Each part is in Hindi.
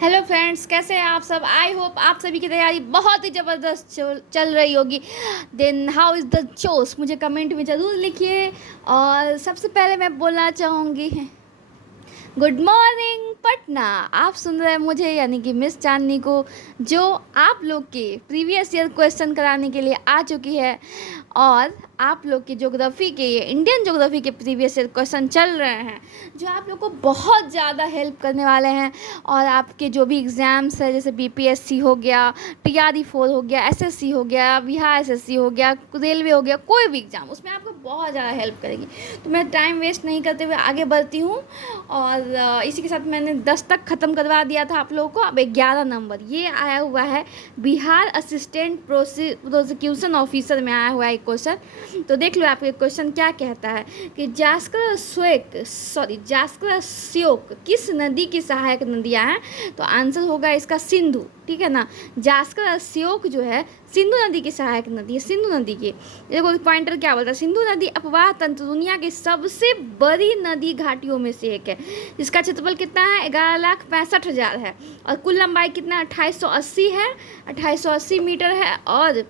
हेलो फ्रेंड्स, कैसे हैं आप सब। आई होप आप सभी की तैयारी बहुत ही ज़बरदस्त चल रही होगी। देन हाउ इज़ द जोश, मुझे कमेंट में ज़रूर लिखिए। और सबसे पहले मैं बोलना चाहूँगी गुड मॉर्निंग पटना। आप सुन रहे हैं मुझे यानी कि मिस चांदनी को, जो आप लोग के प्रीवियस ईयर क्वेश्चन कराने के लिए आ चुकी है। और आप लोग के ज्योग्राफी के, ये इंडियन ज्योग्राफी के प्रीवियस ईयर क्वेश्चन चल रहे हैं, जो आप लोग को बहुत ज़्यादा हेल्प करने वाले हैं। और आपके जो भी एग्ज़ाम्स है, जैसे बीपीएससी हो गया, टीआरई 4 हो गया, एसएससी हो गया, बिहार एसएससी हो गया, रेलवे हो गया, कोई भी एग्ज़ाम, उसमें आपको बहुत ज़्यादा हेल्प करेगी। तो मैं टाइम वेस्ट नहीं करते हुए आगे बढ़ती हूँ। और इसी के साथ मैंने 10 तक ख़त्म करवा दिया था आप लोगों को। अब 11 नंबर ये आया हुआ है, बिहार असिस्टेंट प्रोसिक्यूशन ऑफिसर में आया हुआ है एक क्वेश्चन। तो देख लो आपके क्वेश्चन क्या कहता है कि जास्कर श्योक किस नदी की सहायक नदियाँ हैं। तो आंसर होगा इसका सिंधु, ठीक है ना। जास्कर श्योक जो है सिंधु नदी की सहायक नदी है, सिंधु नदी की। देखो पॉइंटर क्या बोलता है, सिंधु नदी अपवाह तंत्र दुनिया की सबसे बड़ी नदी घाटियों में से एक है। इसका क्षेत्रफल कितना है, 11,65,000 है। और कुल लंबाई कितना 2880 है, 2880 मीटर है। और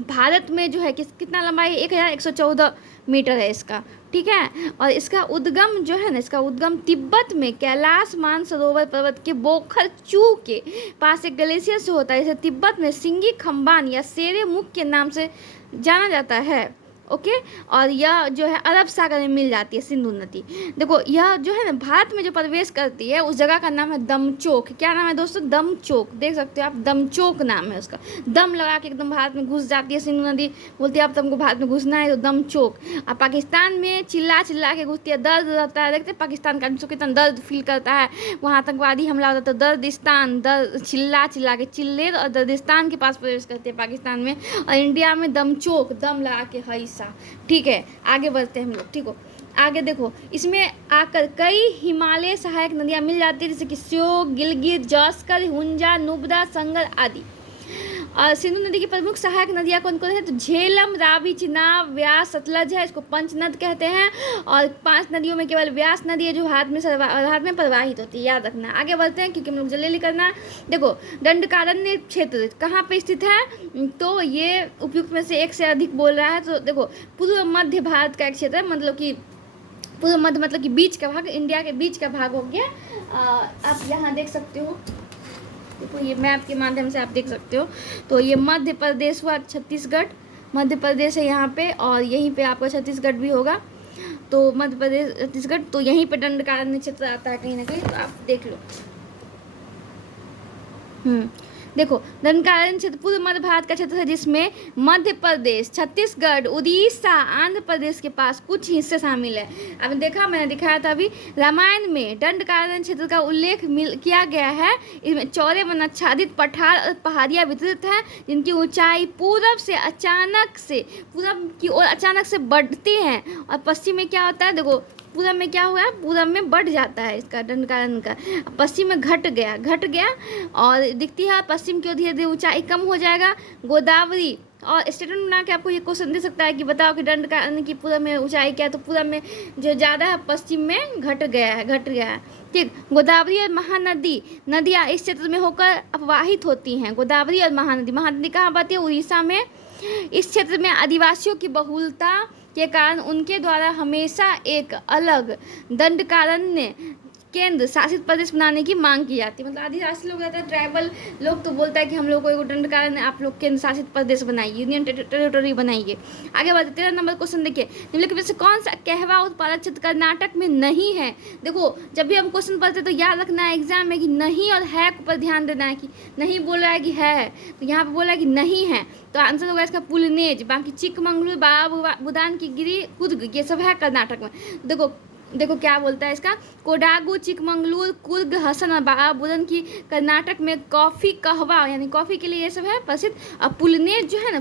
भारत में जो है कितना लंबाई 1114 मीटर है इसका, ठीक है। और इसका उद्गम जो है ना, इसका उद्गम तिब्बत में कैलाश मानसरोवर पर्वत के बोखर चू के पास एक ग्लेशियर से होता है। इसे तिब्बत में सिंगी खम्बान या शेरे मुख के नाम से जाना जाता है, ओके। और यह जो है अरब सागर में मिल जाती है सिंधु नदी। देखो यह जो है ना भारत में जो प्रवेश करती है उस जगह का नाम है दमचोक। क्या नाम है दोस्तों, दमचोक। देख सकते हो आप, दमचोक नाम है उसका। दम लगा के एकदम भारत में घुस जाती है सिंधु नदी। बोलती है आप तुमको भारत में घुसना है तो दमचोक। और पाकिस्तान में चिल्ला चिल्ला के घुसती है, दर्द रहता है। देखते पाकिस्तान का कितना दर्द फील करता है, वहाँ आतंकवादी हमला होता है तो दर्दिस्तान, दर्द चिल्ला चिल्ला के चिल्ले और दर्दिस्तान के पास प्रवेश करती है पाकिस्तान में। और इंडिया में दमचोक, दम लगा के हई, ठीक है। आगे बढ़ते हैं हम लोग, ठीक हो। आगे देखो, इसमें आकर कई हिमालय सहायक नदियाँ मिल जाती है, जैसे कि श्योक, गिलगित, जास्कर, हुंजा, नुब्रा, संगर आदि। और सिंधु नदी की प्रमुख सहायक नदियाँ कौन कौन है, तो झेलम, रावी, चिनाब, व्यास, सतलज है। इसको पंचनद कहते हैं। और 5 नदियों में केवल व्यास नदी है जो भारत में प्रवाहित होती है, याद रखना। आगे बढ़ते हैं क्योंकि हम लोग जल्दी करना। देखो दंडकारण्य क्षेत्र कहाँ पे स्थित है, तो ये उपयुक्त में से एक से अधिक बोल रहा है। तो देखो पूर्व मध्य भारत का एक क्षेत्र है, मतलब कि पूर्व मध्य मतलब कि बीच का भाग, इंडिया के बीच का भाग हो गया। आप यहाँ देख सकते हो, देखो ये मैप के माध्यम से आप देख सकते हो। तो ये मध्य प्रदेश हुआ, छत्तीसगढ़ मध्य प्रदेश है यहाँ पे। और यहीं पे आपका छत्तीसगढ़ भी होगा। तो मध्य प्रदेश छत्तीसगढ़, तो यहीं पे दंडकारण्य क्षेत्र आता है कहीं ना कहीं, तो आप देख लो। देखो दंडकारण्य क्षेत्र पूर्व मध्य भारत का क्षेत्र है, जिसमें मध्य प्रदेश, छत्तीसगढ़, उड़ीसा, आंध्र प्रदेश के पास कुछ हिस्से शामिल है। आपने देखा, मैंने दिखाया था अभी, रामायण में दंडकारण्य क्षेत्र का उल्लेख किया गया है। इसमें चौड़े वन आच्छादित पठार और पहाड़ियाँ वितरित हैं, जिनकी ऊंचाई पूर्व की ओर अचानक से बढ़ती हैं। और पश्चिम में क्या होता है, देखो पूरब में क्या हुआ है, पूरब में बढ़ जाता है इसका दंडकारण्य का, पश्चिम में घट गया। और दिखती है पश्चिम की ओर धीरे धीरे ऊंचाई कम हो जाएगा। गोदावरी और स्टेटमेंट बना के आपको ये क्वेश्चन दे सकता है कि बताओ कि दंडकारण्य की पूरब में ऊंचाई क्या है। तो पूरब में जो ज़्यादा है, पश्चिम में घट गया है, ठीक। गोदावरी और महानदी नदियाँ इस क्षेत्र में होकर अपवाहित होती हैं। गोदावरी और महानदी कहाँ बहती है, उड़ीसा में। इस क्षेत्र में आदिवासियों की बहुलता के कारण उनके द्वारा हमेशा एक अलग दंडकारण्य केंद्र शासित प्रदेश बनाने की मांग की जाती है। मतलब आदिवासी लोग रहते हैं, ट्राइबल लोग, तो बोलता है कि हम लोग को एक दंडकारण्य आप लोग केंद्र शासित प्रदेश बनाइए, यूनियन टेरिटरी बनाइए। आगे बढ़ते 13 नंबर क्वेश्चन देखिए, निम्नलिखित में से कौन सा कहवा उत्पादक क्षेत्र कर्नाटक में नहीं है। देखो जब भी हम क्वेश्चन पढ़ते तो याद रखना है एग्जाम में कि नहीं और है पर ध्यान देना है। कि नहीं बोल रहा है कि है, तो यहाँ पर बोला है कि नहीं है, तो आंसर होगा इसका पुलनेज। बाकी चिकमंगलुरु, बाबा बुदान की गिरी, कुर्ग, ये सब है कर्नाटक में। देखो क्या बोलता है इसका, कोडागु, चिकमंगलुरु, कुर्ग, हसन और बाबूदन की कर्नाटक में कॉफ़ी, कहवा यानी कॉफ़ी के लिए ये सब है प्रसिद्ध। और पुलनेज जो है ना,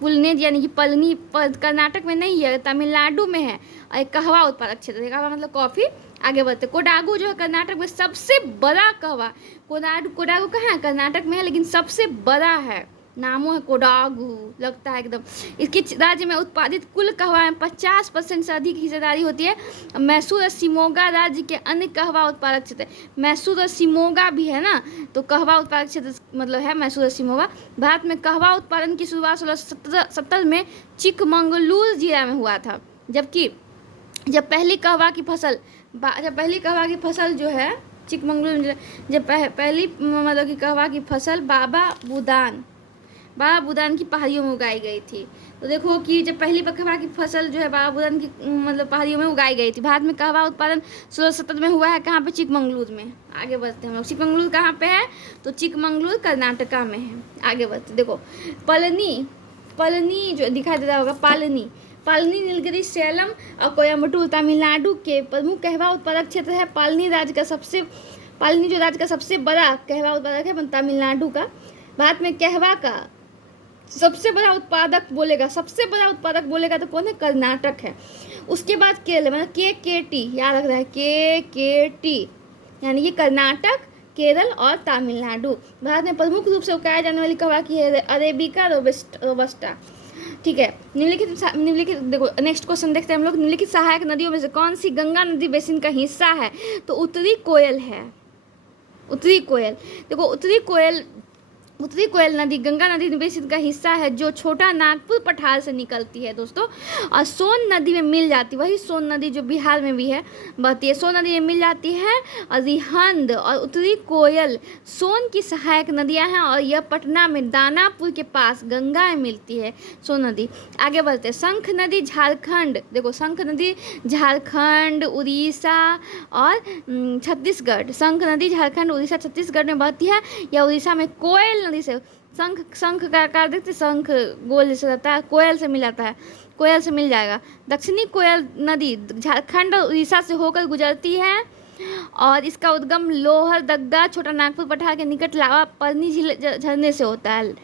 पुलनेज यानी कि पलनी कर्नाटक में नहीं है, तमिलनाडु में है। और एक कहवा उत्पादक क्षेत्र है, कहवा मतलब कॉफ़ी। आगे बढ़ते, कोडागु जो है कर्नाटक में सबसे बड़ा कहवा, कोडागु कहाँ है, कर्नाटक में है, लेकिन सबसे बड़ा है, नामो है कोडागु, लगता है एकदम। इसके राज्य में उत्पादित कुल कहवा में 50% से अधिक हिस्सेदारी होती है। मैसूर और शिमोगा राज्य के अन्य कहवा उत्पादक क्षेत्र। मैसूर और शिमोगा भी है ना, तो कहवा उत्पादक क्षेत्र मतलब है मैसूर और शिमोगा। भारत में कहवा उत्पादन की शुरुआत 1670 में चिकमंगलूर जिला में हुआ था, जबकि जब पहली कहवा की फसल जो है चिकमंगलूर, जब पहली मतलब कि कहवा की फसल बाबा बुदान की पहाड़ियों में उगाई गई थी। तो देखो कि जब पहली कहवा की फसल जो है बाबा बुदान की मतलब पहाड़ियों में उगाई गई थी। भारत में कहवा उत्पादन 1670 में हुआ है, कहाँ पे? चिकमंगलूर में। आगे बढ़ते हैं हम लोग। चिकमंगलूर कहाँ पे है? तो चिकमंगलूर कर्नाटका में है। आगे बढ़ते देखो, पलनी जो दिखाई दे रहा होगा, पालनी नीलगिरी सैलम और कोयम्बटूर तमिलनाडु के प्रमुख कहवा उत्पादक क्षेत्र है। पालनी जो राज्य का सबसे बड़ा कहवा उत्पादक है तमिलनाडु का। भारत में कहवा का सबसे बड़ा उत्पादक बोलेगा तो कौन है? कर्नाटक है। उसके बाद केरल, मतलब KKT याद रख रहा है, KKT यानी कि कर्नाटक, केरल और तमिलनाडु। भारत में प्रमुख रूप से उगाई जाने वाली कहवा की है अरेबिका रोबस्टा। ठीक है। निम्नलिखित देखो नेक्स्ट क्वेश्चन देखते हैं हम लोग। निम्नलिखित सहायक नदियों में से कौन सी गंगा नदी बेसिन का हिस्सा है? तो उत्तरी कोयल है। देखो उत्तरी कोयल नदी गंगा नदी बेसिन का हिस्सा है, जो छोटा नागपुर पठार से निकलती है दोस्तों, और सोन नदी में मिल जाती है। वही सोन नदी जो बिहार में भी है बहती है, सोन नदी में मिल जाती है। और रिहंद और उत्तरी कोयल सोन की सहायक नदियां हैं, और यह पटना में दानापुर के पास गंगा में मिलती है सोन नदी। आगे बढ़ते हैं। शंख नदी झारखंड, देखो शंख नदी झारखंड, उड़ीसा और छत्तीसगढ़। शंख नदी झारखंड, उड़ीसा, छत्तीसगढ़ में बहती है। या उड़ीसा में कोयल नदी से, शंख का आकार देखते, शंख गोल जैसे रहता है, कोयल से मिल जाता है, कोयल से मिल जाएगा। दक्षिणी कोयल नदी झारखंड और उड़ीसा से होकर गुजरती है, और इसका उद्गम लोहरदगा छोटा नागपुर पठार के निकट लावा परनी झरने से होता है।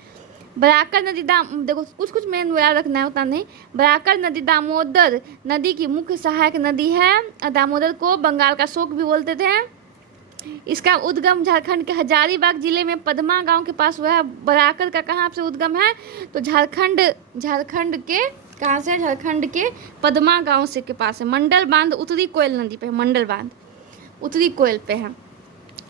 बराकर नदी देखो कुछ मेन याद रखना है, उतना नहीं। बराकर नदी दामोदर नदी की मुख्य सहायक नदी है। दामोदर को बंगाल का शोक भी बोलते थे। इसका उद्गम झारखंड के हजारीबाग जिले में पदमा गांव के पास हुआ है। बराकर का कहाँ से उद्गम है? तो झारखंड के कहाँ से? झारखंड के पदमा गांव से के पास है। मंडल बांध उत्तरी कोयल नदी पे है, मंडल बांध उत्तरी कोयल पे है।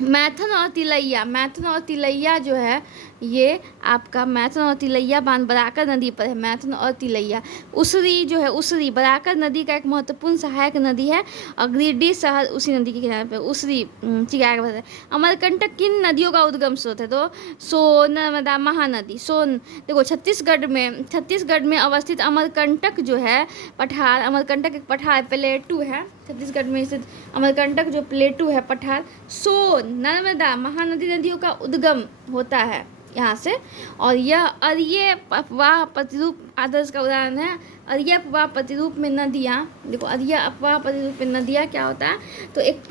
मैथन और तिलैया जो है ये आपका मैथन और तिलैया बांध बराकर नदी पर है। मैथन और तिलैया। उसरी जो है, उसरी बराकर नदी का एक महत्वपूर्ण सहायक नदी है, और गिरिडीह शहर उसी नदी के किनारे पर उसरी। ठीक है। अमरकंटक किन नदियों का उद्गम स्रोत है? तो सोन, नर्मदा, महानदी। सोन देखो छत्तीसगढ़ में अवस्थित अमरकंटक जो है पठार, अमरकंटक एक पठार प्लेटू है छत्तीसगढ़ में स्थित अमरकंटक जो प्लेटू है पठार, सोन, नर्मदा, महानदी नदियों का उद्गम होता है यहाँ से। और यह अरिय अपवाह प्रतिरूप आदर्श का उदाहरण है। अरिय अपवाह प्रतिरूप में नदियाँ, देखो अरिय अपवाह प्रतिरूप में नदियाँ क्या होता है? तो एक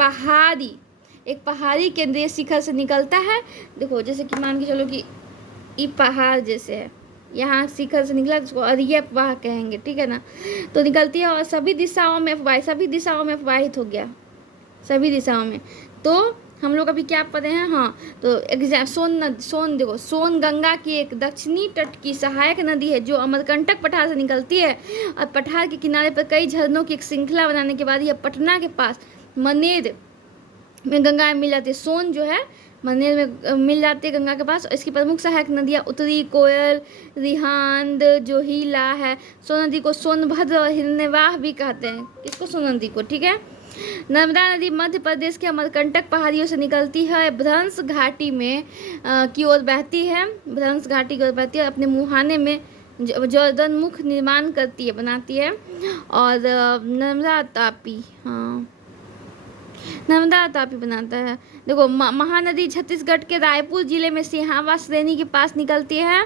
पहाड़ी केंद्रीय शिखर से निकलता है। देखो जैसे कि मान के चलो कि ये पहाड़ जैसे है, यहाँ शिखर से निकला तो उसको अरिय अपवाह कहेंगे। ठीक है ना। तो निकलती है और सभी दिशाओं में अपवाहित हो गया, सभी दिशाओं में। तो हम लोग अभी क्या पढ़े हैं? हाँ, तो सोन देखो, सोन गंगा की एक दक्षिणी तट की सहायक नदी है, जो अमरकंटक पठार से निकलती है, और पठार के किनारे पर कई झरनों की एक श्रृंखला बनाने के बाद यह पटना के पास मनेर में गंगा में मिल जाती है। सोन जो है मनेर में मिल जाती है गंगा के पास। इसकी प्रमुख सहायक नदियाँ उत्तरी कोयल, रिहांद, जोहिला है। सोन नदी को सोनभद्र और हिरण्यवाह भी कहते हैं। इसको सोन नदी को। ठीक है। नर्मदा नदी मध्य प्रदेश के अमरकंटक पहाड़ियों से निकलती है, भ्रंश घाटी में की ओर बहती है, अपने मुहाने में जर्दनमुख निर्माण करती है, बनाती है। और नर्मदा तापी बनाता है। देखो महानदी छत्तीसगढ़ के रायपुर जिले में सिहावा श्रेणी के पास निकलती है।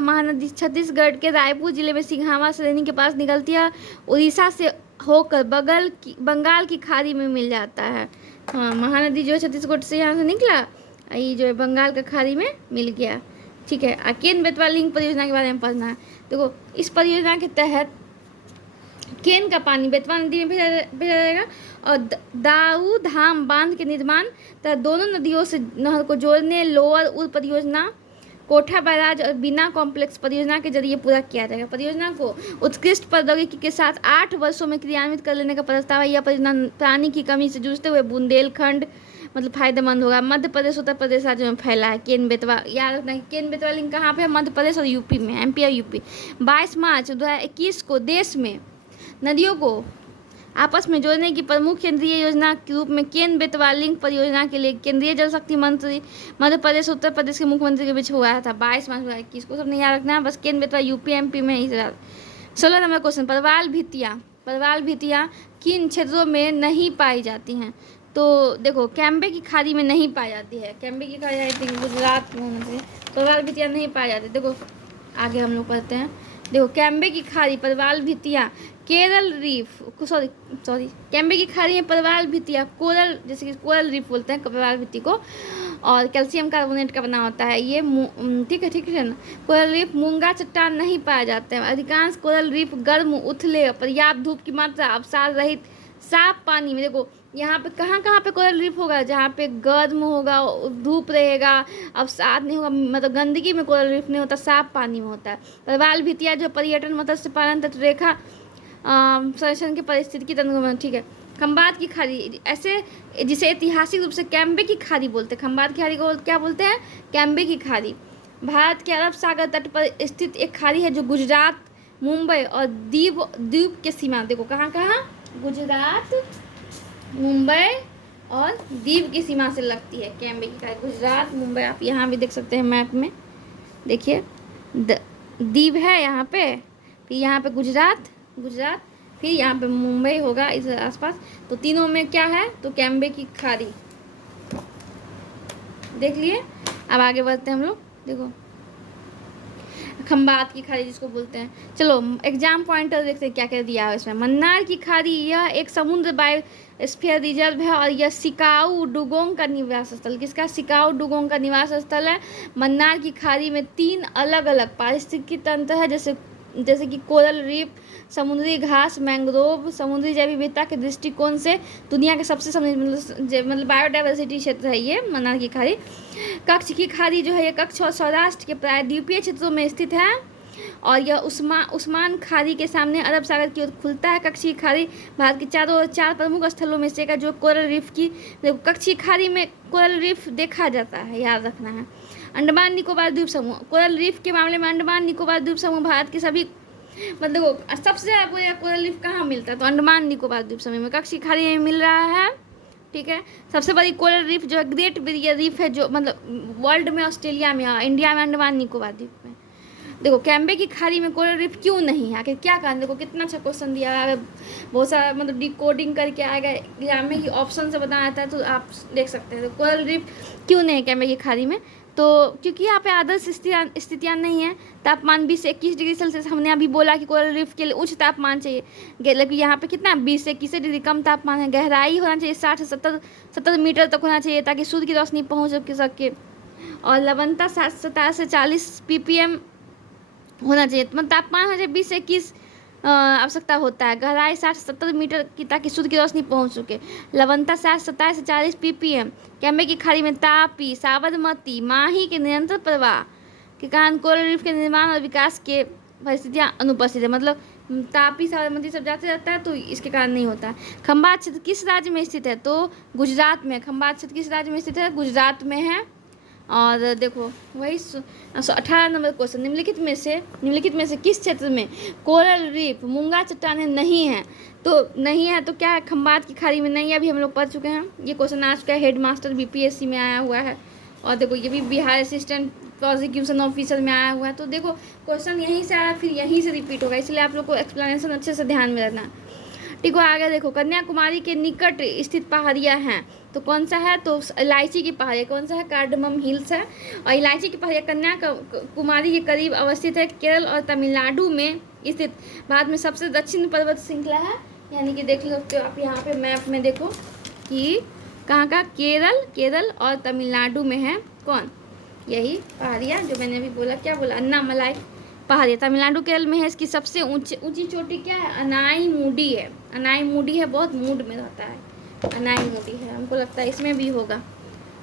महानदी छत्तीसगढ़ के रायपुर जिले में सिहावा श्रेणी के पास निकलती है। उड़ीसा से होकर बंगाल की खाड़ी में मिल जाता है। हाँ, महानदी जो है छत्तीसगढ़ से यहाँ से निकला, ये जो है बंगाल का खाड़ी में मिल गया। ठीक है। केन बेतवा लिंक परियोजना के बारे में पढ़ना है। देखो इस परियोजना के तहत केन का पानी बेतवा नदी में भेजा जाएगा, और दाऊ धाम बांध के निर्माण तथा दोनों नदियों से नहर को जोड़ने लोअर उर परियोजना कोठा बैराज और बिना कॉम्प्लेक्स परियोजना के जरिए पूरा किया जाएगा। परियोजना को उत्कृष्ट प्रौद्योगिकी के साथ 8 वर्षों में क्रियान्वित कर लेने का प्रस्ताव है। यह परियोजना पानी की कमी से जूझते हुए बुंदेलखंड मतलब फायदेमंद होगा। मध्य प्रदेश उत्तर प्रदेश राज्यों में फैला है। केन बेतवा, याद रखना है केन बेतवा लिंक कहाँ पे है? मध्य प्रदेश और यूपी में, एमपी और यूपी। 22 मार्च 2021 को देश में नदियों को आपस में जोड़ने की प्रमुख केंद्रीय योजना के रूप में केन बेतवा लिंक परियोजना के लिए केंद्रीय जल शक्ति मंत्री मध्य प्रदेश उत्तर प्रदेश के मुख्यमंत्री के बीच हुआ था 22 मार्च 2021 को। सबने याद रखना है बस। केन बेतवा यूपी एमपी में ही। 16 नंबर क्वेश्चन, परवाल भित्तियाँ किन क्षेत्रों में नहीं पाई जाती हैं? तो देखो कैम्बे की खाड़ी में नहीं पाई जाती है। कैम्बे की खाड़ी आई थिंक गुजरात में होना चाहिए। परवाल भित्तियाँ नहीं पाई जाती। देखो आगे हम लोग पढ़ते हैं। देखो कैम्बे की खाड़ी, परवाल भित्तियाँ, केरल रीफ, सॉरी कैम्बे की खाड़ी में परवाल भित्तियाँ, कोरल, जैसे कि कोरल रीफ बोलते हैं परवाल भित्ती को, और कैल्शियम कार्बोनेट का बना होता है ये। ठीक है ना। कोरल रीफ मूंगा चट्टान नहीं पाए जाते हैं। अधिकांश कोरल रीफ गर्म, उथले, पर्याप्त धूप की मात्रा, अवसाद रहित, साफ पानी में। देखो यहाँ पे कहाँ पे कोरल रीफ होगा? जहाँ पे गर्म होगा, धूप रहेगा, अवसाद नहीं होगा, मतलब गंदगी में कोरल रीफ नहीं होता, साफ पानी में होता है। परवाल भित्तियाँ जो पर्यटन, मत्स्य पालन, तटरेखा संरक्षण के पारिस्थितिकी तंत्र में। ठीक है। खंबात की खाड़ी, ऐसे जिसे ऐतिहासिक रूप से कैम्बे की खाड़ी बोलते हैं। खंबात की खाड़ी को क्या बोलते हैं? कैम्बे की खाड़ी। भारत के अरब सागर तट पर स्थित एक खाड़ी है जो गुजरात, मुंबई और द्वीप के सीमा, देखो कहाँ गुजरात, मुंबई और द्वीप की सीमा से लगती है। कैम्बे की खाड़ी गुजरात, मुंबई, आप यहाँ भी देख सकते हैं मैप में, देखिए द्वीप है यहाँ पे, फिर यहाँ पे गुजरात, फिर यहाँ पे मुंबई होगा इस आसपास। तो तीनों में क्या है? तो कैम्बे की खाड़ी देख लिए। अब आगे बढ़ते हैं हम लोग। देखो खंबात की खाड़ी जिसको बोलते हैं। चलो एग्जाम पॉइंटर देखते हैं क्या क्या दिया है इसमें। मन्नार की खाड़ी, यह एक समुद्र बायोस्फीयर रिजर्व है और यह सिकाऊ डुगोंग का निवास स्थल। किसका? सिकाऊ डुगोंग का निवास स्थल है। मन्नार की खाड़ी में 3 अलग अलग पारिस्थितिकी तंत्र है, जैसे कि कोरल रीफ, समुद्री घास, मैंग्रोव। समुद्री जैव विविधता के दृष्टिकोण से दुनिया के सबसे समृद्ध मतलब बायोडाइवर्सिटी क्षेत्र है ये मन्नार की खाड़ी। कच्छ की खाड़ी जो है ये कच्छ और सौराष्ट्र के प्रायद्वीपीय क्षेत्रों में स्थित है और यह उस्मान खाड़ी के सामने अरब सागर की ओर खुलता है। कच्छ की खाड़ी भारत के चारों ओर 4 प्रमुख स्थलों में से एक है जो कोरल रीफ की, कच्छ की खाड़ी में कोरल रीफ देखा जाता है, याद रखना है। अंडमान निकोबार द्वीप समूह, कोरल रीफ के मामले में अंडमान निकोबार द्वीप समूह भारत के सभी मतलब सबसे ज़्यादा कोरल रीफ कहाँ मिलता है? तो अंडमान निकोबार द्वीप समूह में, कच्छ की खाड़ी में मिल रहा है। ठीक है। सबसे बड़ी कोरल रीफ जो है ग्रेट बैरियर रीफ है, जो मतलब वर्ल्ड में ऑस्ट्रेलिया में, इंडिया में अंडमान निकोबार द्वीप में। देखो कैम्बे की खाड़ी में कोरल रीफ क्यों नहीं है, आखिर क्या कारण? देखो कितना अच्छा क्वेश्चन दिया है, बहुत सारा मतलब डिकोडिंग करके आएगा एग्जाम में कि ऑप्शन से बताना आता है, तो आप देख सकते हैं। तो कोरल रीफ क्यों नहीं है कैम्बे की खाड़ी में? तो क्योंकि यहाँ पे आदर्श स्थितियाँ नहीं है। तापमान 20 से 21 डिग्री सेल्सियस, हमने अभी बोला कि कोरल रीफ के लिए उच्च तापमान चाहिए, लेकिन यहाँ पे कितना 20 से 21 डिग्री कम तापमान है। गहराई होना चाहिए 60 से 70 मीटर तक होना चाहिए ताकि सूर्य की रोशनी पहुँच सके, और लवणता 27 से 40 ppm होना चाहिए। मतलब तापमान होना चाहिए 20 से 21 आवश्यकता होता है। गहराई 60 से 70 मीटर की ताकि सूर्य की रोशनी पहुंच सके। लवणता 27 से 40 ppm। कैम्बे की खाड़ी में तापी, साबरमती, माही के निरंतर प्रवाह के कारण कोरल रीफ के निर्माण और विकास के परिस्थितियाँ अनुपस्थित है। मतलब तापी, साबरमती सब जाते रहता है तो इसके कारण नहीं होता। खंबात क्षेत्र किस राज्य में स्थित है? तो गुजरात में। खंबात क्षेत्र किस राज्य में स्थित है? गुजरात में है। और देखो वही 18 नंबर क्वेश्चन, निम्नलिखित में से किस क्षेत्र में कोरल रीफ, मूंगा चट्टानें नहीं है? तो नहीं है तो क्या है? खंबात की खाड़ी में नहीं है, अभी हम लोग पढ़ चुके हैं। ये क्वेश्चन आ चुका है, हेडमास्टर बीपीएससी में आया हुआ है। और देखो ये भी बिहार असिस्टेंट प्रोसिक्यूशन ऑफिसर में आया हुआ है। तो देखो क्वेश्चन यहीं से आया, फिर यहीं से रिपीट होगा, इसलिए आप लोग को एक्सप्लेनेशन अच्छे से ध्यान में रखना। ठीक है। आगे देखो कन्याकुमारी के निकट स्थित पहाड़ियाँ हैं, तो कौन सा है? तो इलायची की पहाड़ियाँ। कौन सा है? कार्डमम हिल्स है। और इलायची की पहाड़ियाँ कन्याकुमारी के करीब अवस्थित है। केरल और तमिलनाडु में स्थित भारत में सबसे दक्षिण पर्वत श्रृंखला है। यानी कि देख सकते हो आप यहाँ पे मैप में देखो कि कहाँ का केरल और तमिलनाडु में है कौन? यही पहाड़ियाँ जो मैंने अभी बोला, क्या बोला? अन्नामलाई पहाड़ियाँ तमिलनाडु केरल में है। इसकी सबसे ऊंची चोटी क्या है? अनाईमुडी है। अनाईमुडी है, बहुत मूड में रहता है। अनाईमुडी है, हमको लगता है इसमें भी होगा।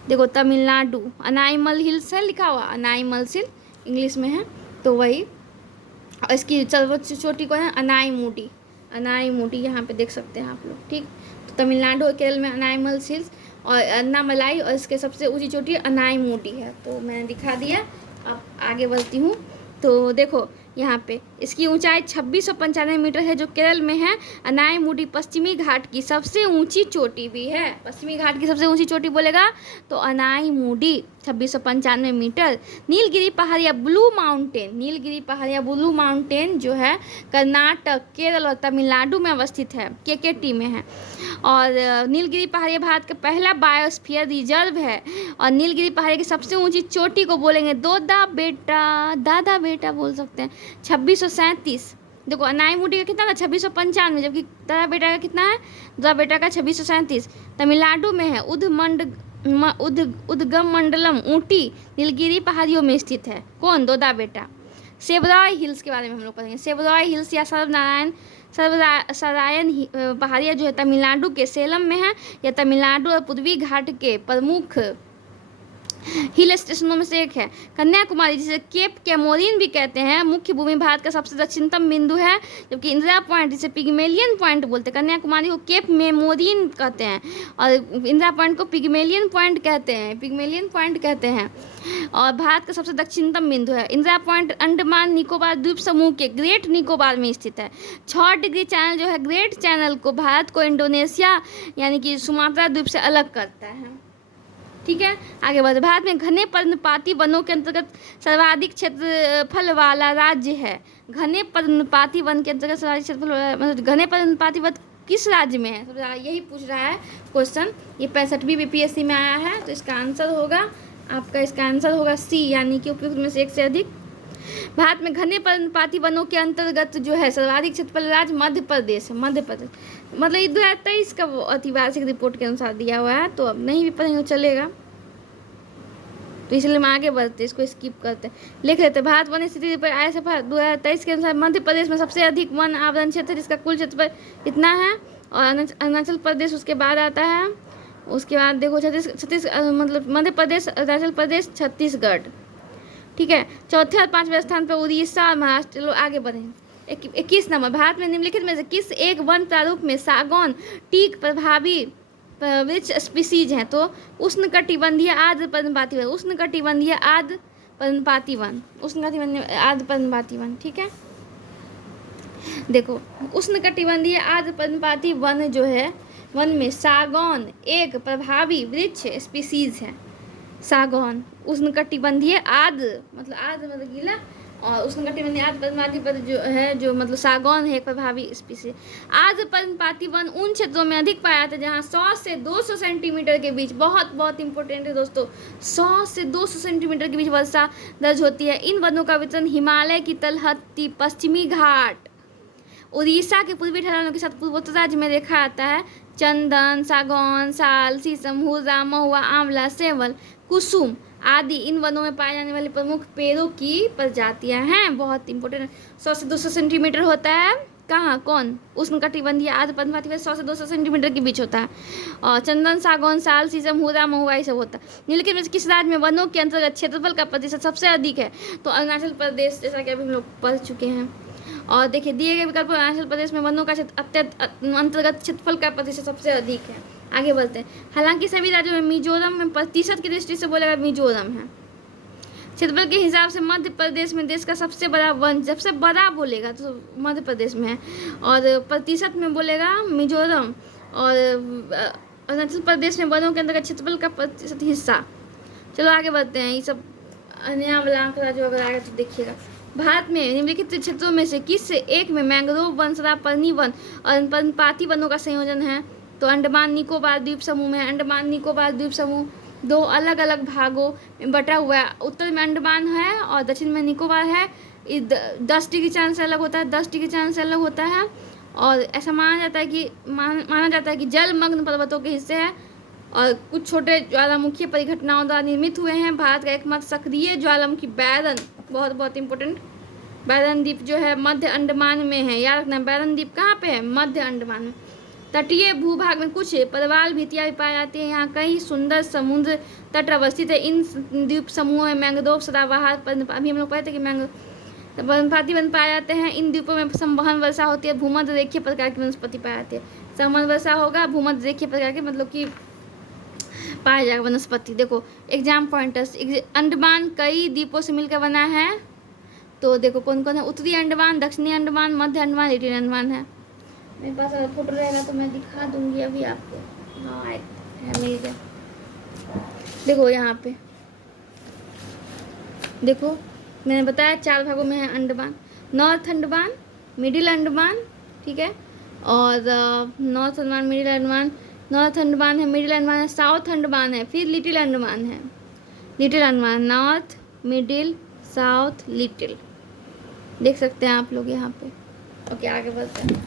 देखो तमिलनाडु अनाइमल हिल्स है लिखा हुआ, अनाइमल हिल इंग्लिश में है, तो वही। और इसकी सर्वोच्च चोटी को है अनाईमुडी, अनाईमुडी यहाँ पे देख सकते हैं आप लोग, ठीक। तो तमिलनाडु और केरल में अनाइमल हिल्स और अन्नामलाई, और इसके सबसे ऊंची चोटी अनाईमुडी है। तो मैंने दिखा दिया, अब आगे बढ़ती हूँ। तो देखो यहाँ पे इसकी ऊंचाई 2695 मीटर है, जो केरल में है। अनाईमुडी पश्चिमी घाट की सबसे ऊंची चोटी भी है। पश्चिमी घाट की सबसे ऊंची चोटी बोलेगा तो अनाईमुडी 2695 मीटर। नीलगिरी पहाड़िया ब्लू माउंटेन, नीलगिरी पहाड़िया ब्लू माउंटेन जो है कर्नाटक, केरल और तमिलनाडु में अवस्थित है, केकेटी में है। और नीलगिरी पहाड़िया भारत का पहला बायोस्फीयर रिजर्व है। और नीलगिरी पहाड़ी की सबसे ऊंची चोटी को बोलेंगे दोदा बेटा, दादा बेटा बोल सकते हैं, 2637। देखो अनाईमुडी का कितना था 2695, जबकि दादा बेटा का कितना है, दादा बेटा का 2637। तमिलनाडु में है उद्गम मंडलम ऊटी नीलगिरी पहाड़ियों में स्थित है। कौन, दोदा बेटा। सेबरॉय हिल्स के बारे में हम लोग पढ़ेंगे। सेबरॉय हिल्स या सर्वनारायण पहाड़ियाँ जो है तमिलनाडु के सेलम में है। यह तमिलनाडु और पूर्वी घाट के प्रमुख हिल स्टेशनों में से एक है। कन्याकुमारी, जिसे केप कैमोरिन भी कहते हैं, मुख्य भूमि भारत का सबसे दक्षिणतम बिंदु है। जबकि इंदिरा पॉइंट, जिसे पिग्मेलियन पॉइंट बोलते हैं, कन्याकुमारी को केप मेमोरिन कहते हैं और इंदिरा पॉइंट को पिग्मेलियन पॉइंट कहते हैं, पिग्मेलियन पॉइंट कहते हैं, और भारत का सबसे दक्षिणतम बिंदु है। इंदिरा पॉइंट अंडमान निकोबार द्वीप समूह के ग्रेट निकोबार में स्थित है। 6 डिग्री चैनल जो है ग्रेट चैनल को भारत को इंडोनेशिया यानी कि सुमात्रा द्वीप से अलग करता है, ठीक है। आगे बढ़ते, भारत में घने पर्णपाती वनों के अंतर्गत सर्वाधिक क्षेत्रफल वाला राज्य है। घने पर्णपाती वन के अंतर्गत सर्वाधिक क्षेत्रफल, मतलब घने पर्णपाती वन किस राज्य में है, तो यही पूछ रहा है क्वेश्चन। ये 65वीं बीपीएससी में आया है, तो इसका आंसर होगा आपका, इसका आंसर होगा सी, यानी कि उपयुक्त में से एक से अधिक। भारत में घने पर्णपाती वनों के अंतर्गत जो है सर्वाधिक क्षेत्रफल राज्य मध्य प्रदेश है, मध्य प्रदेश। मतलब ये 2023 का अतिवार्षिक रिपोर्ट के अनुसार दिया हुआ है, तो अब नहीं भी पढ़ेंगे चलेगा, तो इसलिए हम आगे बढ़ते, इसको स्किप करते हैं। लिख लेते, भारत वन स्थिति पर आय सफर 2023 के अनुसार मध्य प्रदेश में सबसे अधिक वन आवरण क्षेत्र है, जिसका कुल क्षेत्रफल इतना है। और अरुणाचल प्रदेश उसके बाद आता है। उसके बाद देखो छत्तीस मतलब मध्य प्रदेश, अरुणाचल प्रदेश, छत्तीसगढ़, ठीक है। चौथे और 5वें स्थान पर उड़ीसा और महाराष्ट्र। चलो आगे बढ़ें। 21 नंबर, भारत में निम्नलिखित में से किस एक वन प्रारूप में सागौन टीक प्रभावी वृक्ष स्पीसीज हैं, तो उष्णकटिबंधीय आर्द्र पर्णपाती वन, उष्णकटिबंधीय आर्द्र पर्णपाती वन, उष्णकटिबंधीय आर्द्र पर्णपाती वन, ठीक है। देखो उष्णकटिबंधीय आर्द्र पर्णपाती वन जो है, वन में सागौन एक प्रभावी वृक्ष स्पीसीज है। सागौन उष्णकटिबंधीय आर्द्र मतलब गीला, और उष्णकटिबंधीय आर्द्र पर्णपाती वन जो है, जो मतलब सागौन है एक प्रभावी स्पीसीज। आर्द्र पर्णपाती वन उन क्षेत्रों में अधिक पाया जाता है जहाँ 100 से 200 सेंटीमीटर के बीच, बहुत बहुत इंपॉर्टेंट है दोस्तों, 100 से 200 सेंटीमीटर के बीच वर्षा दर्ज होती है। इन वनों का वितरण हिमालय की तलहटी, पश्चिमी घाट, उड़ीसा के पूर्वी ढलानों के साथ पूर्वोत्तर राज्य में देखा जाता है। चंदन, सागौन, साल, शीशम, हुर्रा, महुआ, आंवला, सेवल, कुसुम आदि इन वनों में पाए जाने वाले प्रमुख पेड़ों की प्रजातियां हैं। बहुत इंपॉर्टेंट, 100 से 200 सेंटीमीटर होता है। कहाँ, कौन, उष्णकटिबंधीय आर्द्र पर्णपाती वन 100 से 200 सेंटीमीटर के बीच होता है। और चंदन, सागौन, साल, शीशम, हुर्रा, महुआ ये सब होता है। निम्नलिखित में किस राज्य में वनों के अंतर्गत क्षेत्रफल का प्रतिशत सबसे अधिक है, तो अरुणाचल प्रदेश, जैसा कि अभी हम लोग पढ़ चुके हैं। और देखिए दिए गए विकल्प, अरुणाचल प्रदेश में वनों का अंतर्गत क्षेत्रफल का प्रतिशत सबसे अधिक है। आगे बढ़ते हैं। हालांकि सभी राज्यों में मिजोरम में प्रतिशत की दृष्टि से बोलेगा मिजोरम है। क्षेत्रफल के हिसाब से मध्य प्रदेश में देश का सबसे बड़ा वन, सबसे बड़ा बोलेगा तो मध्य प्रदेश में है, और प्रतिशत में बोलेगा मिजोरम। और अरुणाचल प्रदेश में वनों के अंतर्गत क्षेत्रफल का प्रतिशत हिस्सा। चलो आगे बढ़ते हैं। ये सब नया वाला आंकड़ा जो अगर आएगा तो देखिएगा। भारत में निम्नलिखित क्षेत्रों में से किस एक में मैंग्रोव वन, सदापर्णी वन और पर्णपाती वनों का संयोजन है, तो अंडमान निकोबार द्वीप समूह में। अंडमान निकोबार द्वीप समूह 2 अलग अलग भागों में बटा हुआ है। उत्तर में अंडमान है और दक्षिण में निकोबार है। 10 डिग्री चांद से अलग होता है, 10 डिग्री चांद से अलग होता है। और ऐसा माना जाता है कि जलमग्न पर्वतों के हिस्से हैं और कुछ छोटे ज्वालामुखी परिघटनाओं द्वारा निर्मित हुए हैं। भारत का एकमात्र सक्रिय ज्वालामुखी बैरन, बहुत बहुत इंपॉर्टेंट, बैरन द्वीप जो है मध्य अंडमान में है। याद रखना बैरन द्वीप कहाँ पे है, मध्य अंडमान में। तटीय भूभाग में कुछ प्रवाल भित्तियां भी पाई जाती है। यहाँ कई सुंदर समुद्र तट अवस्थित है। इन द्वीप समूहों में मैंग्रोव सदाबहार अभी हम लोग पढ़ते कि पर्णपाती वन पाए जाते हैं। इन द्वीपों में संवहन वर्षा होती है। भूमध्य रेखीय प्रकार की वनस्पति पाई जाती है। संवहन वर्षा होगा, भूमध्य रेखीय प्रकार के मतलब कि पाया जाएगा वनस्पति। देखो एग्जाम पॉइंटर्स, अंडमान कई द्वीपों से मिलकर बना है। तो देखो कौन कौन है, उत्तरी अंडमान, दक्षिणी अंडमान, मध्य अंडमान, लिटिल अंडमान है। मेरे पास अगर फोटो रहेगा तो मैं दिखा दूंगी अभी आपको। हाँ है, मिल गया। देखो यहाँ पे देखो मैंने बताया 4 भागों में है अंडमान। नॉर्थ अंडमान, मिडिल अंडमान, ठीक है, और north Andaman, middle Andaman, north Andaman है, मिडिल अंडमान है, साउथ अंडमान है, फिर लिटिल अंडमान है। Little Andaman, north, middle, south, little, देख सकते हैं आप लोग यहाँ पे। ओके आगे बढ़ते हैं।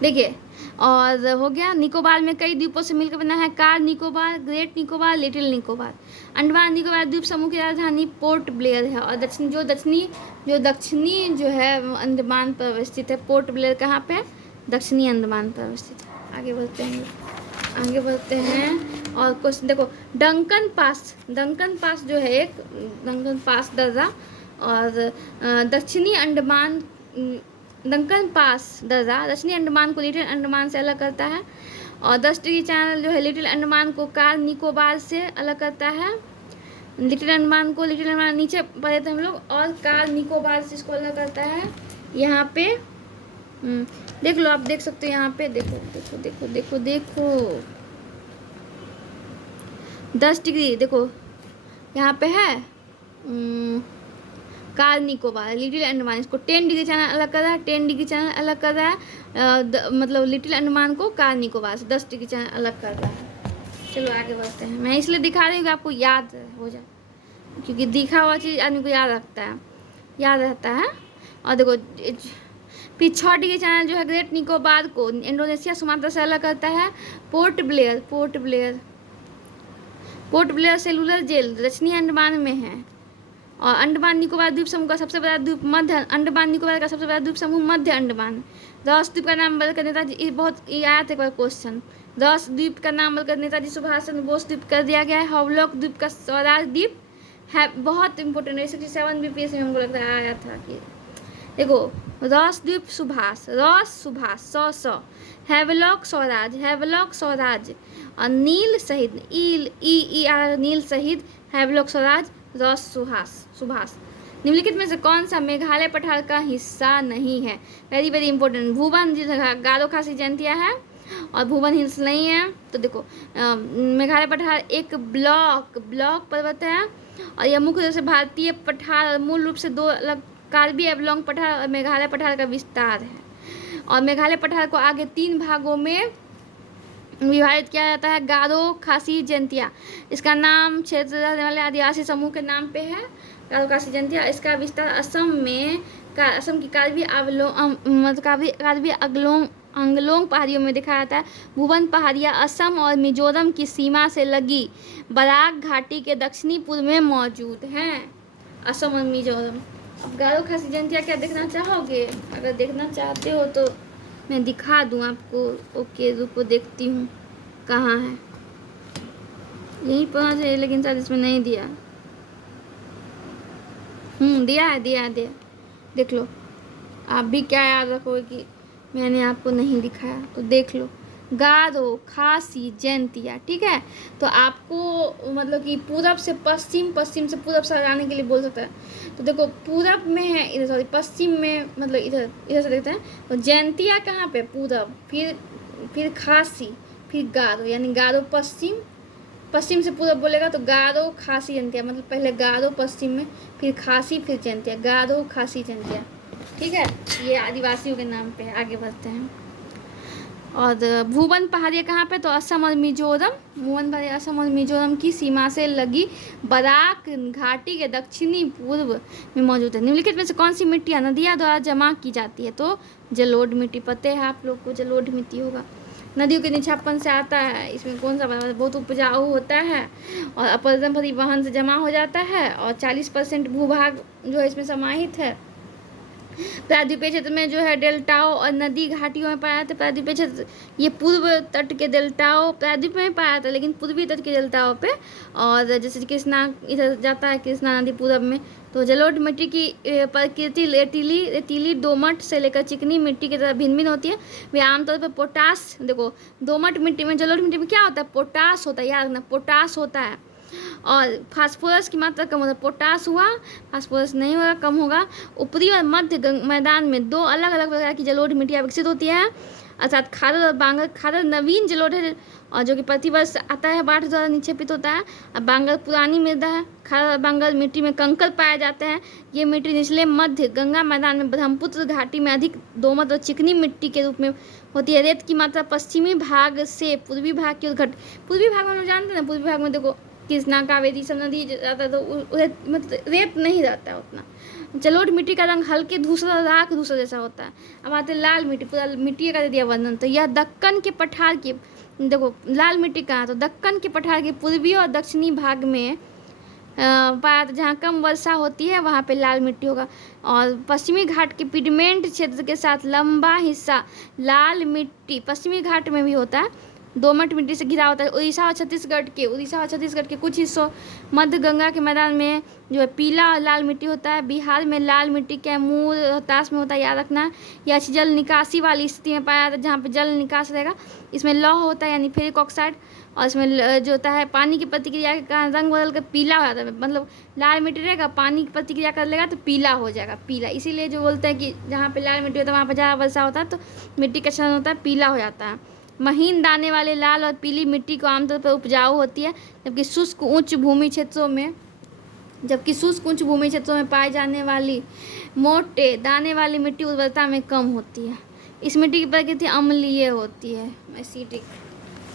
देखिए और हो गया निकोबार में कई द्वीपों से मिलकर बना है। Car Nicobar, great Nicobar, little Nicobar. Andaman Nicobar द्वीप समूह की राजधानी पोर्ट ब्लेयर है। और दक्षिणी जो है अंडमान पर अवस्थित है। पोर्ट ब्लेयर कहाँ पे है? दक्षिणी अंडमान पर अवस्थित है। आगे बढ़ते हैं और कुछ देखो डंकन पास जो है एक डंकन पास दर्रा और दक्षिणी अंडमान डंकन पास दर्रा दक्षिणी अंडमान को लिटिल अंडमान से अलग करता है। और 10 डिग्री चैनल जो है लिटिल अंडमान को कार निकोबार से अलग करता है। लिटिल अंडमान नीचे पढ़े थे हम लोग, और कार निकोबार से इसको अलग करता है। यहाँ पे देख लो, आप देख सकते हो यहाँ पे, देखो 10 डिग्री देखो यहाँ पे है कार निकोबार, लिटिल अंडमान इसको 10 डिग्री चैनल अलग कर रहा है। 10 डिग्री चैनल अलग कर रहा है मतलब लिटिल अंडमान को कार निकोबार से 10 डिग्री चैनल अलग कर रहा है। चलो आगे बढ़ते हैं। मैं इसलिए दिखा रही हूँ कि आपको याद हो जाए, क्योंकि दिखा हुआ चीज़ आदमी को याद रहता है। और देखो फिर 6 डिग्री चैनल जो है ग्रेट निकोबार को इंडोनेशिया सुमात्रा से अलग करता है। पोर्ट ब्लेयर सेलुलर जेल दक्षिणी अंडमान में है। और अंडमान निकोबार द्वीप समूह का सबसे बड़ा द्वीप अंडमान निकोबार का सबसे बड़ा द्वीप समूह मध्य अंडमान। रॉस द्वीप का नाम बदलकर नेताजी, बहुत आया था एक बार क्वेश्चन, रॉस द्वीप का नाम बदलकर नेताजी सुभाष चंद्र बोस द्वीप कर दिया गया है। हॉवलॉक द्वीप का स्वराज द्वीप है, बहुत इंपॉर्टेंट है। 67 बीपीएस में हमको लगता है आया था कि देखो रॉस द्वीप सुभाष 100 हैवलॉक स्वराज और नील शहीद नील शहीद हैवलॉक स्वराज रॉस सुभाष। निम्नलिखित में से कौन सा मेघालय पठार का हिस्सा नहीं है? Very important. भूवन गारो खासी जयंतिया है और भूवन हिल्स नहीं है। तो देखो मेघालय पठार एक ब्लॉक पर्वत है और यह मुख्य रूप से भारतीय पठार मूल रूप से 2 अलग कार्बी एवलॉन्ग पठार और मेघालय पठार का विस्तार है। और मेघालय पठार को आगे 3 भागों में विभाजित किया जाता है। गारो खासी जयंतिया इसका नाम क्षेत्र रहने वाले आदिवासी समूह के नाम पे है, गारो खासी जयंतिया। इसका विस्तार असम की कार्बी आंगलोंग पहाड़ियों में दिखाया जाता है। भूवन पहाड़ियाँ असम और मिजोरम की सीमा से लगी बराक घाटी के दक्षिणी पूर्व में मौजूद हैं। असम और मिजोरम। अब गारो खासी जयंतिया क्या देखना चाहोगे? अगर देखना चाहते हो तो मैं दिखा दूँ आपको। ओके रुको देखती हूँ कहाँ है, यहीं पहुँच है लेकिन शायद इसमें नहीं दिया। दिया है देख लो। आप भी क्या याद रखोगे कि मैंने आपको नहीं दिखाया, तो देख लो गारो खासी जयंतिया, ठीक है। तो आपको मतलब कि पूरब से पश्चिम, पश्चिम से पूरब से जाने के लिए बोल सकता है। तो देखो पूरब में है इधर, सॉरी पश्चिम में मतलब इधर से देखते हैं। तो जयंतिया कहाँ पे? पूरब, फिर खासी, फिर गारो, यानी गारो पश्चिम से पूरब बोलेगा तो गारो खासी जयंतिया, मतलब पहले गारो पश्चिम में, फिर खासी, फिर जयंतिया, गारो खासी जयंतिया, ठीक है। ये आदिवासियों के नाम पे है। आगे बढ़ते हैं। और भूवन पहाड़ियाँ कहाँ पे? तो असम और मिजोरम। भूवन पहाड़ियाँ असम और मिजोरम की सीमा से लगी बराक घाटी के दक्षिणी पूर्व में मौजूद है। निम्नलिखित में से कौन सी मिट्टियाँ नदियों द्वारा जमा की जाती है? तो जलोढ़ मिट्टी, पता है आप लोग को जलोढ़ मिट्टी होगा, नदियों के निछापन से आता है। इसमें कौन सा बहुत उपजाऊ होता है और अपरदन परिवहन से जमा हो जाता है। और 40% भूभाग जो है इसमें समाहित है। प्रायद्वीपीय क्षेत्र में जो है डेल्टाओं और नदी घाटियों में पाया जाता है। प्रायद्वीपीय क्षेत्र ये पूर्व तट के डेल्टाओं प्रायद्वीप में पाया जाता है, लेकिन पूर्वी तट के डेल्टाओं पे, और जैसे कृष्णा इधर जाता है, कृष्णा नदी पूरब में। तो जलोढ़ मिट्टी की प्रकृति रेतीली दोमट से लेकर चिकनी मिट्टी की तरह भिन्न भिन्न होती है। वे आमतौर पर पोटास, देखो दोमट मिट्टी में, जलोढ़ मिट्टी में क्या होता है, पोटास होता है, याद रखना पोटास होता है, और फास्फोरस की मात्रा कम होता है। पोटास हुआ, फास्फोरस नहीं होगा, कम होगा। ऊपरी और मध्य मैदान में दो अलग अलग प्रकार की जलोढ़ मिट्टियाँ विकसित होती हैं, अर्थात खादर और बांगर। खादर नवीन जलोढ़ है और जो कि प्रतिवर्ष आता है, बाढ़ द्वारा निक्षेपित होता है। और बांगर पुरानी मृदा है। खादर और बांगर मिट्टी में कंकड़ पाए जाते हैं। ये मिट्टी निचले मध्य गंगा मैदान में ब्रह्मपुत्र घाटी में अधिक दोमट और चिकनी मिट्टी के रूप में होती है। रेत की मात्रा पश्चिमी भाग से पूर्वी भाग की ओर पूर्वी भाग में हम लोग जानते हैं ना, पूर्वी भाग में देखो कृष्णा कावेरी सब नदी जाता है, तो मतलब रेत नहीं रहता है उतना। जलोढ़ मिट्टी का रंग हल्के धूसर और राख धूसर जैसा होता है। अब आते हैं लाल मिट्टी, पूरा मिट्टी का दे दिया वर्णन। तो यह दक्कन के पठार की, देखो लाल मिट्टी कहाँ, तो दक्कन के पठार के पूर्वी और दक्षिणी भाग में पाया, जहाँ कम वर्षा होती है वहाँ पे लाल मिट्टी होगा। और पश्चिमी घाट के पिडमेंट क्षेत्र के साथ लंबा हिस्सा लाल मिट्टी पश्चिमी घाट में भी होता है, दोमट मिट्टी से घिरा होता है। उड़ीसा और छत्तीसगढ़ के कुछ हिस्सों मध्य गंगा के मैदान में जो है पीला और लाल मिट्टी होता है। बिहार में लाल मिट्टी कैमूर रोहतास में होता है, याद रखना। यह अच्छी जल निकासी वाली स्थिति में पाया जाता है, जहाँ पे जल निकास रहेगा। इसमें लौह होता है यानी फेरिक ऑक्साइड, और इसमें जो होता है पानी की प्रतिक्रिया के कारण रंग बदल कर पीला हो जाता है। मतलब लाल मिट्टी रहेगा, पानी की प्रतिक्रिया कर लेगा तो पीला हो जाएगा, पीला। इसीलिए जो बोलते हैं कि जहाँ पे लाल मिट्टी होता है वहाँ पर ज़्यादा वर्षा होता है तो मिट्टी का चलन होता है, पीला हो जाता है। महीन दाने वाले लाल और पीली मिट्टी को आमतौर पर उपजाऊ होती है, जबकि शुष्क उच्च भूमि क्षेत्रों में पाई जाने वाली मोटे दाने वाली मिट्टी उर्वरता में कम होती है। इस मिट्टी की प्रकृति अम्लीय होती है, एसिडिक।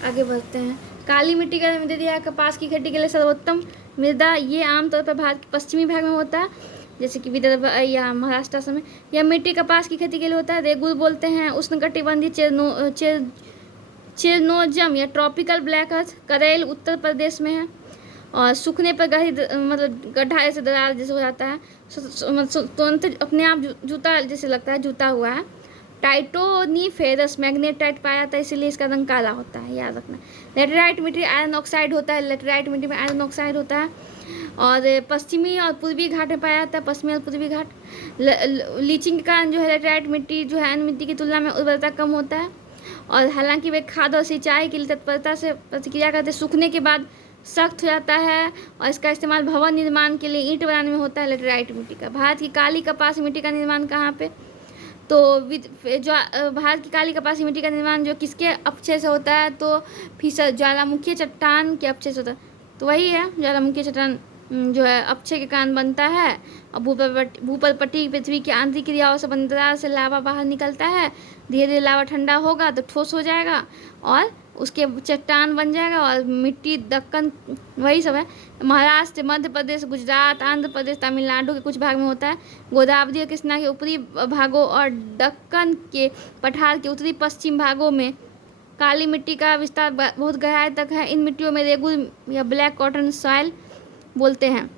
आगे बढ़ते हैं। काली मिट्टी का दे दिया है कपास की खेती के लिए सर्वोत्तम मृदा। ये आमतौर पर भारत के पश्चिमी भाग में होता है, जैसे कि विदर्भ या महाराष्ट्र में। यह मिट्टी कपास की खेती के लिए होता है। रेगुर बोलते हैं उष्णकटिबंधीय चेरनोजम या ट्रॉपिकल ब्लैक अर्थ। करेल उत्तर प्रदेश में है, और सूखने पर गहरी मतलब गड्ढा ऐसे दरार जैसे हो जाता है, तुरंत अपने आप जूता जैसे लगता है, जूता हुआ है। टाइटोनीफेरस मैग्नेटाइट पाया जाता है, इसीलिए इसका रंग काला होता है, याद रखना। लेटेराइट मिट्टी आयरन ऑक्साइड होता है, लेटेराइट मिट्टी में आयरन ऑक्साइड होता है। और पश्चिमी और पूर्वी घाट में पाया जाता है, पश्चिमी और पूर्वी घाट। लीचिंग के कारण जो है लेटेराइट मिट्टी जो है अन्य मिट्टी की तुलना में उर्वरता कम होता है, और हालांकि वे खाद और सिंचाई के लिए तत्परता से प्रतिक्रिया करते, सूखने के बाद सख्त हो जाता है, और इसका इस्तेमाल भवन निर्माण के लिए ईंट बनाने में होता है लेटेराइट मिट्टी का। भारत की काली कपास मिट्टी का निर्माण कहाँ पे, तो जो भारत की काली कपासी मिट्टी का निर्माण जो किसके अपक्षय से होता है, तो फिसर ज्वालामुखी चट्टान के अपक्षय से होता है। तो वही है, ज्वालामुखी चट्टान जो है अपक्षय के कारण बनता है, और भूपरपट्टी पृथ्वी की आंतरिक क्रियाओं से अंतराल से लावा बाहर निकलता है। धीरे धीरे लावा ठंडा होगा तो ठोस हो जाएगा और उसके चट्टान बन जाएगा, और मिट्टी दक्कन वही सब है। महाराष्ट्र, मध्य प्रदेश, गुजरात, आंध्र प्रदेश, तमिलनाडु के कुछ भाग में होता है। गोदावरी और कृष्णा के ऊपरी भागों और दक्कन के पठार के उत्तरी पश्चिम भागों में काली मिट्टी का विस्तार बहुत गहराई तक है। इन मिट्टियों में रेगुर या ब्लैक कॉटन सॉइल बोलते हैं।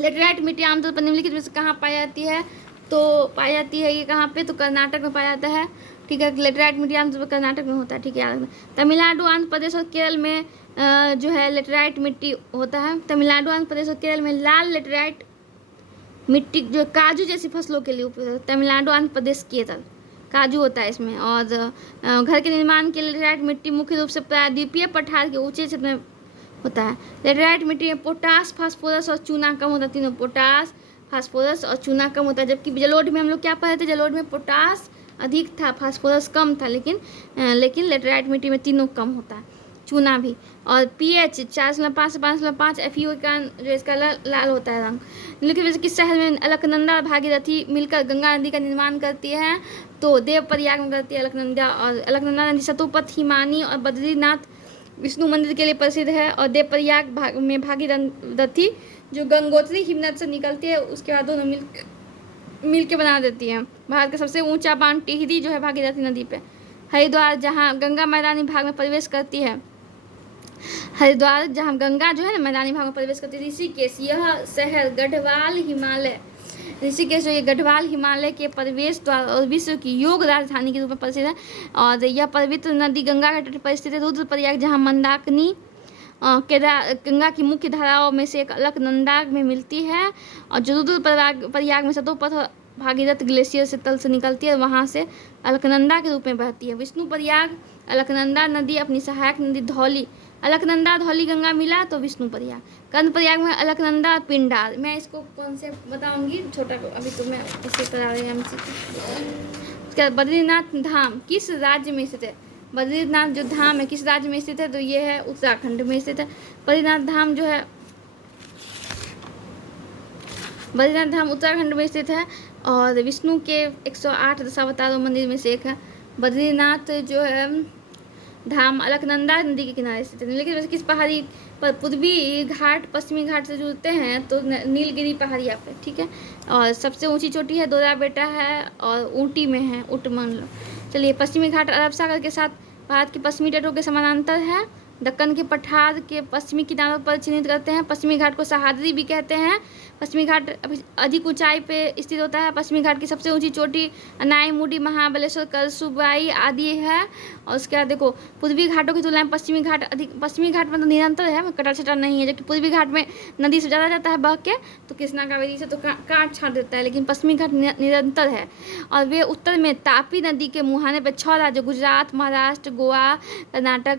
लेटेराइट मिट्टी आमतौर पर निम्नलिखित में से कहाँ पाई जाती है, तो पाई जाती है ये कहाँ पे, तो कर्नाटक में पाया जाता है, ठीक है। लेटेराइट मिट्टी आमतौर पर कर्नाटक में होता है, ठीक है, याद रखना। तमिलनाडु, आंध्र प्रदेश और केरल में जो है लेटेराइट मिट्टी होता है। तमिलनाडु, आंध्र प्रदेश और केरल में लाल लेटेराइट मिट्टी जो काजू जैसी फसलों के लिए उपयोग है। तमिलनाडु, आंध्र प्रदेश, केरल काजू होता है इसमें। और घर के निर्माण के लिए लेटेराइट मिट्टी मुख्य रूप से प्रायद्वीपीय पठार के ऊंचे क्षेत्र में होता है। लेटेराइट मिट्टी में पोटास, फास्फोरस और चूना कम होता है, तीनों पोटास, फास्फोरस और चूना कम होता है। जबकि जलोढ़ में हम लोग क्या पढ़े थे, जलोढ़ में पोटास अधिक था, फास्फोरस कम था, लेकिन लेटेराइट मिट्टी में तीनों कम होता है, चूना भी। और pH 4.5 से 5.5 FeO के कारण जो इसका लाल होता है रंग। लेकिन वैसे किस शहर में अलकनंदा और भागीरथी मिलकर गंगा नदी का निर्माण करती है, तो देवप्रयाग में करती है अलकनंदा। और अलकनंदा नदी सतोपथ, हिमानी और बद्रीनाथ विष्णु मंदिर के लिए प्रसिद्ध है। और देवप्रयाग में भागीरथी जो गंगोत्री हिमनद से निकलती है, उसके बाद दोनों मिल के बना देती है। भारत का सबसे ऊंचा बांध टिहरी जो है भागीरथी नदी पे। हरिद्वार, जहाँ गंगा मैदानी भाग में प्रवेश करती है, हरिद्वार जहाँ गंगा जो है ना मैदानी भाग में प्रवेश करती है। ऋषिकेश, यह शहर गढ़वाल हिमालय ऋषिकेश जो ये गढ़वाल हिमालय के प्रवेश द्वार और विश्व की योग राजधानी के रूप में प्रसिद्ध है। और यह पवित्र नदी गंगा के तट पर स्थित है। रुद्रप्रयाग जहाँ मंदाकिनी गंगा की मुख्य धाराओं में से एक अलकनंदा में मिलती है, और जो रुद्रप्रयाग में सतोपथ भागीरथ ग्लेशियर से तल से निकलती है, वहाँ से अलकनंदा के रूप में बहती है। विष्णुप्रयाग अलकनंदा नदी अपनी सहायक नदी धौली, अलकनंदा धौली गंगा मिला तो विष्णुप्रयाग। कर्णप्रयाग में अलकनंदा पिंडार। मैं इसको कॉन्सेप्ट बताऊंगी छोटा, अभी तो मैं उसे करा रही हूँ। उसके बाद बद्रीनाथ धाम किस राज्य में स्थित है? बद्रीनाथ जो धाम है किस राज्य में स्थित है? तो ये है उत्तराखंड में स्थित है। बद्रीनाथ धाम जो है, बद्रीनाथ धाम उत्तराखंड में स्थित है और विष्णु के 108 दशावतारों मंदिर में से एक है। बद्रीनाथ जो है धाम अलकनंदा नदी के किनारे स्थित है। लेकिन वैसे किस पहाड़ी पर? पूर्वी घाट पश्चिमी घाट से जुड़ते हैं तो नीलगिरी पहाड़िया पे, ठीक है। और सबसे ऊंची चोटी है दोरा बेटा है और ऊटी में है, ऊट मान लो। चलिए, पश्चिमी घाट अरब सागर के साथ भारत के पश्चिमी तटों के समानांतर है। दक्कन के पठार के पश्चिमी किनारों पर चिन्हित करते हैं। पश्चिमी घाट को सह्याद्री भी कहते हैं। पश्चिमी घाट अधिक ऊंचाई पे स्थित होता है। पश्चिमी घाट की सबसे ऊंची चोटी अनाईमुडी, महाबलेश्वर, करसुबाई आदि है। और उसके बाद देखो, पूर्वी घाटों की तुलना में पश्चिमी घाट अधिक, पश्चिमी घाट में तो निरंतर है, कटा छटा नहीं है। जबकि पूर्वी घाट में नदी से ज़्यादा जाता है बह के, तो कृष्णा कावेरी से तो काट छाट देता है, लेकिन पश्चिमी घाट निरंतर है। और वे उत्तर में तापी नदी के मुहाने पर 6 राज्य गुजरात, महाराष्ट्र, गोवा, कर्नाटक,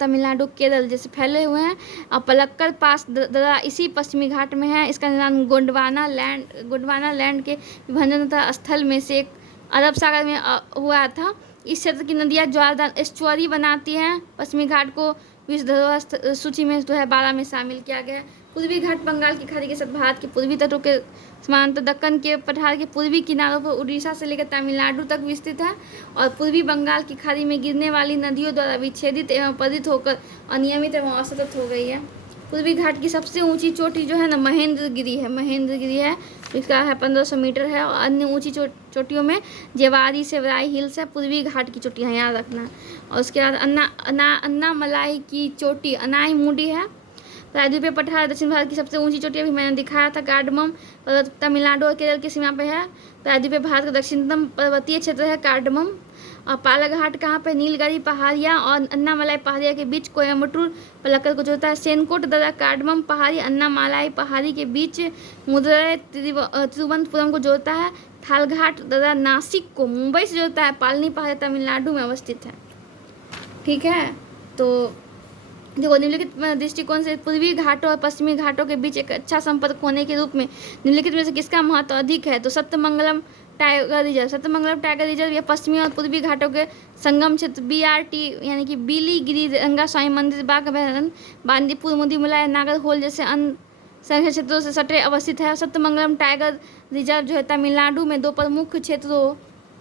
तमिलनाडु, केरल जैसे फैले हुए हैं। और पलक्कड़ पास दरा इसी पश्चिमी घाट में है। इसका निर्माण गोंडवाना लैंड के विभाजन तथा स्थल में से एक अरब सागर में हुआ था। इस क्षेत्र की नदियाँ ज्वारदार एस्चुअरी बनाती हैं। पश्चिमी घाट को विश्व धरोहर सूची में 2012 में शामिल किया गया है। पूर्वी घाट बंगाल की खाड़ी के साथ भारत के पूर्वी तटों के समानांतर दक्कन के पठार के पूर्वी किनारों पर उड़ीसा से लेकर तमिलनाडु तक विस्तृत है। और पूर्वी बंगाल की खाड़ी में गिरने वाली नदियों द्वारा विच्छेदित एवं पतित होकर अनियमित एवं असतत हो गई है। पूर्वी घाट की सबसे ऊंची चोटी जो है ना महेंद्रगिरी है। इसका है 1500 मीटर है। और अन्य ऊंची चोटियों में जेवारी सेवराई हिल्स है। पूर्वी घाट की चोटियाँ याद रखना। और उसके बाद अन्नामलाई की चोटी अनाईमुडी है। प्रायद्वीपीय पठार दक्षिण भारत की सबसे ऊंची चोटी अभी मैंने दिखाया था। कार्डमम पर्वत तमिलनाडु और केरल की सीमा पे है। प्रायद्वीपीय भारत का दक्षिणतम पर्वतीय क्षेत्र है कार्डमम। और पालाघाट कहाँ पे? नीलगिरी पहाड़ियाँ और अन्नामलाई पहाड़िया के बीच कोयम्बटूर पलक्कड़ को जोड़ता है। सेनकोट दरा कार्डमम पहाड़ी अन्नामलाई पहाड़ी के बीच मदुरै तिरुवनंतपुरम को जोड़ता है। थालघाट दरा नासिक को मुंबई से जोड़ता है। पालनी पहाड़ी तमिलनाडु में अवस्थित है, ठीक है। तो देखो, निम्नलिखित दृष्टिकोण से पूर्वी घाटों और पश्चिमी घाटों के बीच एक अच्छा संपर्क होने के रूप में निम्नलिखित में से किसका महत्व अधिक है? तो सत्यमंगलम टाइगर रिजर्व या पश्चिमी और पूर्वी घाटों के संगम क्षेत्र BRT यानी कि बिलीगिरी, रंगा स्वामी मंदिर, बाघ अभयारण्य, बांदीपुर, मुदीमलाई, नागरहोल जैसे अन्य संघ क्षेत्रों से सटे अवस्थित है। सत्यमंगलम टाइगर रिजर्व जो है तमिलनाडु में 2 प्रमुख क्षेत्रों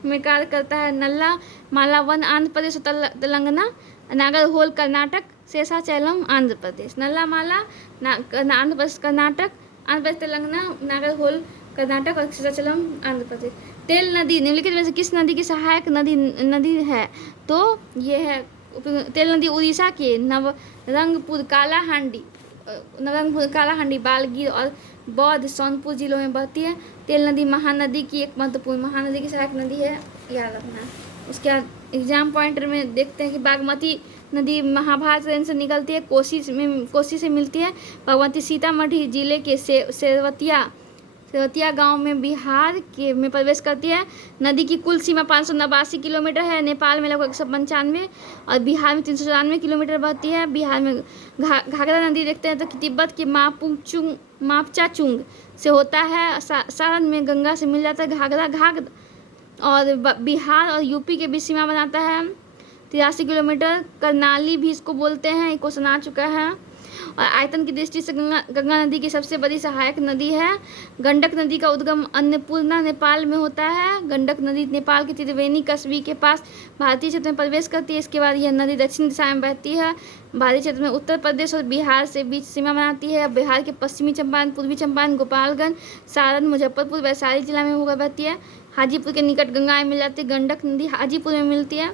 में कार्य करता है। नल्ला माला वन आंध्र प्रदेश और तेलंगाना, नागरहोल कर्नाटक, शेषाचलम आंध्र प्रदेश। नल्ला माला आंध्र प्रदेश कर्नाटक, आंध्र प्रदेश तेलंगाना, नागरहोल कर्नाटक और शेषाचलम आंध्र प्रदेश। तेल नदी निम्नलिखित में से किस नदी की सहायक नदी है? तो ये है तेल नदी उड़ीसा के नवरंगपुर, कालाहांडी, बालगीर और बौद्ध सोनपुर जिलों में बहती है। तेल नदी महानदी की एक महत्वपूर्ण महानदी की सहायक नदी है, याद रखना। उसके बाद एग्जाम पॉइंटर में देखते हैं कि बागमती नदी महाभारत रेंज से निकलती है, कोसी से मिलती है। बागमती सीतामढ़ी जिले के सेवतिया गांव में बिहार में प्रवेश करती है। नदी की कुल सीमा 589 किलोमीटर है। नेपाल में लगभग 195 और बिहार में 394 किलोमीटर बहती है। बिहार में घाघरा नदी देखते हैं तो तिब्बत के मापचाचुंग से होता है। सारण में गंगा से मिल जाता है घाघरा और बिहार और यूपी के बीच सीमा बनाता है 83 किलोमीटर। करनाली भी इसको बोलते हैं, एक क्वेश्चन आ चुका है। और आयतन की दृष्टि से गंगा नदी की सबसे बड़ी सहायक नदी है। गंडक नदी का उद्गम अन्नपूर्णा नेपाल में होता है। गंडक नदी नेपाल के त्रिवेणी कस्बी के पास भारतीय क्षेत्र में प्रवेश करती है। इसके बाद यह नदी दक्षिण दिशा में बहती है। भारतीय क्षेत्र में उत्तर प्रदेश और बिहार से बीच सीमा बनाती है। बिहार के पश्चिमी चंपारण, पूर्वी चंपारण, गोपालगंज, सारण, मुजफ्फरपुर, वैशाली जिला में होकर बहती है। हाजीपुर के निकट गंगा मिल जाती है। गंडक नदी हाजीपुर में मिलती है।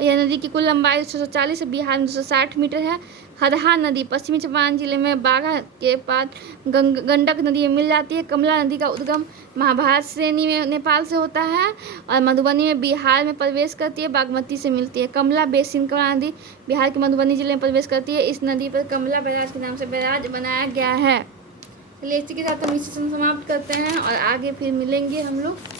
यह नदी की कुल लंबाई 640 है, बिहार में 260 मीटर है। हदहा नदी पश्चिमी चंपारण जिले में बाघा के पास गंडक नदी में मिल जाती है। कमला नदी का उद्गम महाभारत श्रेणी में नेपाल से होता है और मधुबनी में बिहार में प्रवेश करती है, बागमती से मिलती है। कमला बेसिन कमला नदी बिहार के मधुबनी जिले में प्रवेश करती है। इस नदी पर कमला बैराज के नाम से बैराज बनाया गया है। चलिए इसी के साथ हम इस सेशन समाप्त करते हैं और आगे फिर मिलेंगे हम लोग।